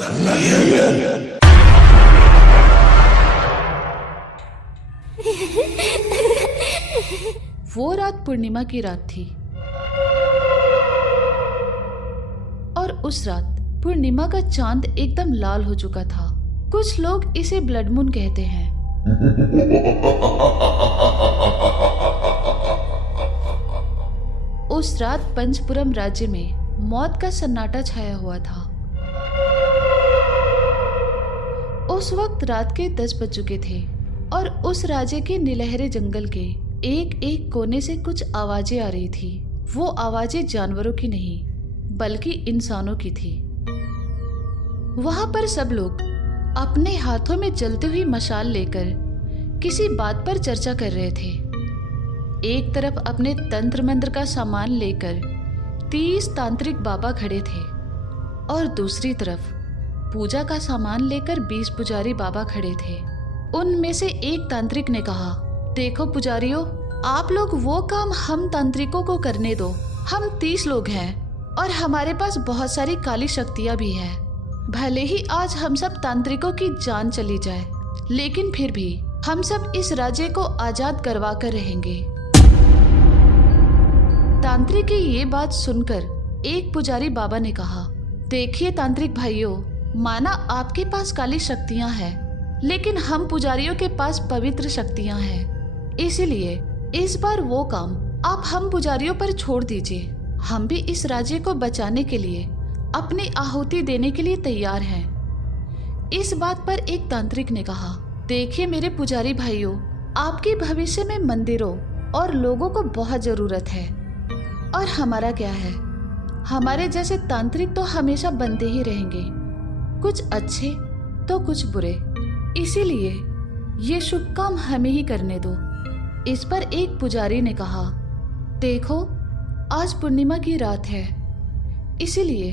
करनी है। वो रात पूर्णिमा की रात थी और उस रात पूर्णिमा का चांद एकदम लाल हो चुका था। कुछ लोग इसे ब्लड मून कहते हैं। उस रात पंचपुरम राज्य में मौत का सन्नाटा छाया हुआ था। उस वक्त रात के 10 बज चुके थे और उस राज्य के नीलहरे जंगल के एक एक कोने से कुछ आवाजें आ रही थी। वो आवाजें जानवरों की नहीं बल्कि इंसानों की थी। वहां पर सब लोग अपने हाथों में जलती हुई मशाल लेकर किसी बात पर चर्चा कर रहे थे। एक तरफ अपने तंत्र मंत्र का सामान लेकर 30 तांत्रिक बाबा खड़े थे और दूसरी तरफ पूजा का सामान लेकर 20 पुजारी बाबा खड़े थे। उनमें से एक तांत्रिक ने कहा, देखो पुजारियों, आप लोग वो काम हम तांत्रिकों को करने दो। हम 30 लोग हैं और हमारे पास बहुत सारी काली शक्तियां भी है। भले ही आज हम सब तांत्रिकों की जान चली जाए, लेकिन फिर भी हम सब इस राज्य को आजाद करवा कर रहेंगे। तांत्रिक की ये बात सुनकर एक पुजारी बाबा ने कहा, देखिए तांत्रिक भाइयों, माना आपके पास काली शक्तियां हैं, लेकिन हम पुजारियों के पास पवित्र शक्तियां हैं। इसीलिए इस बार वो काम आप हम पुजारियों पर छोड़ दीजिए। हम भी इस राज्य को बचाने के लिए अपनी आहुति देने के लिए तैयार हैं। इस बात पर एक तांत्रिक ने कहा, देखिए मेरे पुजारी भाइयों, आपके भविष्य में मंदिरों और लोगों को बहुत जरूरत है, और हमारा क्या है, हमारे जैसे तांत्रिक तो हमेशा बनते ही रहेंगे, कुछ अच्छे तो कुछ बुरे। इसीलिए ये शुभ काम हमें ही करने दो। इस पर एक पुजारी ने कहा, देखो आज पूर्णिमा की रात है, इसीलिए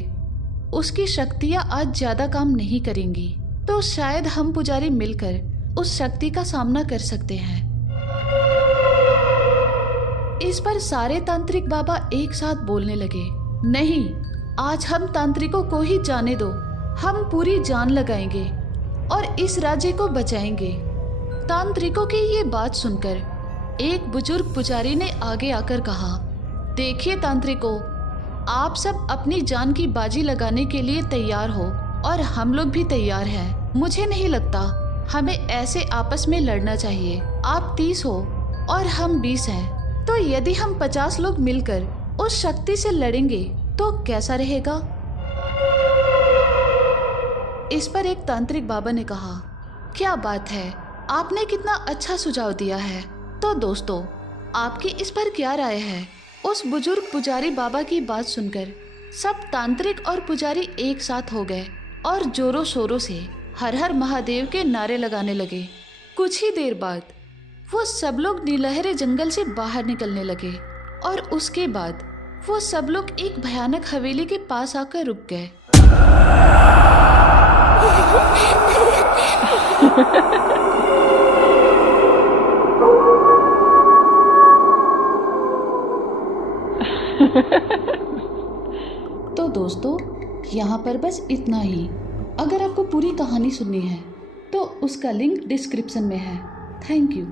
उसकी शक्तियां आज ज्यादा काम नहीं करेंगी, तो शायद हम पुजारी मिलकर उस शक्ति का सामना कर सकते हैं। इस पर सारे तांत्रिक बाबा एक साथ बोलने लगे, नहीं, आज हम तांत्रिकों को ही जाने दो। हम पूरी जान लगाएंगे और इस राज्य को बचाएंगे। तांत्रिकों की ये बात सुनकर एक बुजुर्ग पुजारी ने आगे आकर कहा, देखिए तांत्रिकों, आप सब अपनी जान की बाजी लगाने के लिए तैयार हो और हम लोग भी तैयार हैं। मुझे नहीं लगता हमें ऐसे आपस में लड़ना चाहिए। आप 30 हो और हम 20 हैं, तो यदि हम 50 लोग मिलकर उस शक्ति से लड़ेंगे तो कैसा रहेगा? इस पर एक तांत्रिक बाबा ने कहा, क्या बात है, आपने कितना अच्छा सुझाव दिया है। तो दोस्तों, आपकी इस पर क्या राय है? उस बुजुर्ग पुजारी बाबा की बात सुनकर सब तांत्रिक और पुजारी एक साथ हो गए और जोरों शोरों से हर हर महादेव के नारे लगाने लगे। कुछ ही देर बाद वो सब लोग नीलहरे जंगल से बाहर निकलने लगे और उसके बाद वो सब लोग एक भयानक हवेली के पास आकर रुक गए। तो दोस्तों, यहाँ पर बस इतना ही। अगर आपको पूरी कहानी सुननी है तो उसका लिंक डिस्क्रिप्शन में है। Thank you.